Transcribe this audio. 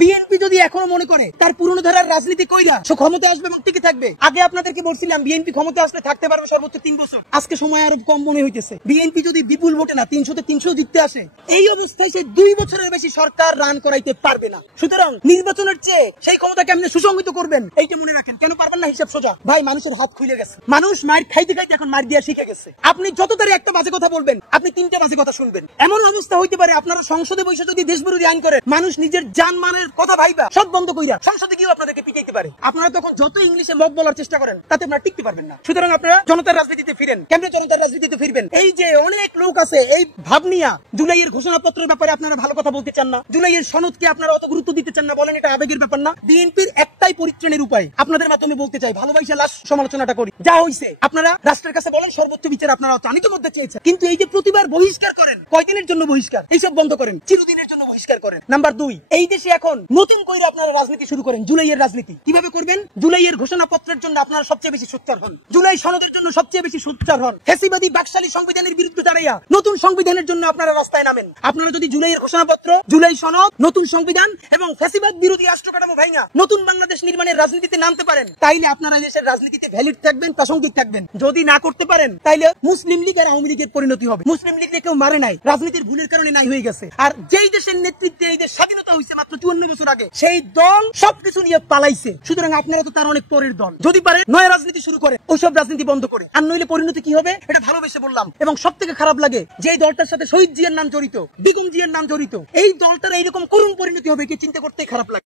BNP যদি এখনো মনে করে তার পুরনো ধারার রাজনীতি কইরা সে ক্ষমতা আসবে এবং টিকে থাকবে, আগে আপনাদেরকে বলছিলাম বিএনপি ক্ষমতা আসলে থাকতে পারবে সর্বোচ্চ 3 বছর, আজকে সময় আরো কম মনে হইতেছে। বিএনপি যদি বিপুল ভোটে না 300 তে 300 জিততে আসে, এই অবস্থায় সে 2 বছরের বেশি সরকার রান করাইতে পারবে না। সুতরাং নির্বাচনের চেয়ে সেই ক্ষমতা কেমনে সুসংগঠিত করবেন এইটা মনে রাখেন। কেন পারবেন না? হিসাব সোজা ভাই, মানুষের হাত খুলে গেছে, মানুষ মার খাইতে খাইতে এখন মার দিয়া শিখে গেছে। আপনি যত তারে একটা বাজে কথা বলবেন, আপনি 3টা বাজে কথা শুনবেন। এমন অবস্থা হইতে পারে আপনারা সংসদে বসে যদি দেশবিরোধী আইন করেন, মানুষ নিজের জানমালের কথা ভাইবা সব বন্ধ কইরা সংসদে গিয়ে আপনাদেরকে পিটাইতে পারে। আপনারা তখন যত ইংলিশে মক বলার চেষ্টা করেন তাতে আপনারা টিকতে পারবেন না। সুতরাং আপনারা জনতার রাজনীতিতে ফিরেন। কেমনে জনতার রাজনীতিতে ফিরবেন? এই যে অনেক লোক আছে এই ভাব নিয়া জুলাইয়ের ঘোষণাপত্রের ব্যাপারে আপনারা ভালো কথা বলতে চান না, জুলাইয়ের সনদকে আপনারা অত গুরুত্ব দিতে চান না, বলেন এটা আবেগের ব্যাপার না। বিএনপির একটাই পরিত্রাণের উপায় আপনাদের মাধ্যমে বলতে চাই, ভালোবাসা লাশ সমালোচনাটা করি। যা হইছে আপনারা রাষ্ট্রের কাছে বলেন সর্বোচ্চ বিচার আপনারা চানিত করতে চেয়েছেন, কিন্তু এই যে প্রতিবার বহিষ্কার করেন, কয়দিনের জন্য বহিষ্কার? এইসব বন্ধ করেন, চিরদিনের জন্য বহিষ্কার করেন। নাম্বার 2, এই দেশে এখন নতুন কইরা আপনারা রাজনীতি শুরু করেন, জুলাইয়ের রাজনীতি। কিভাবে করবেন? জুলাইয়ের ঘোষণাপত্রের জন্য আপনারা সবচেয়ে বেশি সোচ্চার হন, জুলাই সনদের জন্য সবচেয়ে বেশি সোচ্চার হন, ফ্যাসিবাদী বাকশালী সংবিধানের বিরুদ্ধে দাঁড়াইয়া নতুন সংবিধানের জন্য আপনারা রাস্তায় নামেন। আপনারা যদি জুলাইয়ের ঘোষণাপত্র, জুলাই সনদ, নতুন সংবিধান এবং ফ্যাসিবাদ বিরোধী রাষ্ট্র কাঠামো ভাঙা নতুন বাংলাদেশ নির্মাণের রাজনীতিতে নামতে পারেন, তাইলে আপনারা দেশের রাজনীতিতে ভ্যালিড থাকবেন, প্রাসঙ্গিক থাকবেন। যদি না করতে পারেন তাইলে মুসলিম লীগ আর আওয়ামী লীগের পরিণতি হবে। মুসলিম লীগ কেউ মারে নাই, রাজনীতির ভুলের কারণে নাই হয়ে গেছে। আর যেই দেশের নেতৃত্বে এই দেশ স্বাধীনতা হয়েছে মাত্র 54 বছর আগে, সেই দল সবকিছু নিয়ে পালাইছে। সুতরাং আপনারা তো তার অনেক পরের দল। যদি পারেন নয়া রাজনীতি শুরু করেন, ওইসব রাজনীতি বন্ধ করে। আর নইলে পরিণতি কি হবে এটা ভালোবেসে বললাম। এবং সব থেকে খারাপ লাগে যে দলটার সাথে শহীদ জিয়ার নাম জড়িত, বেগম জিয়ার নাম জড়িত, এই দলটার এইরকম করুণ পরিণতি হবে কি চিন্তা করতেই খারাপ লাগে।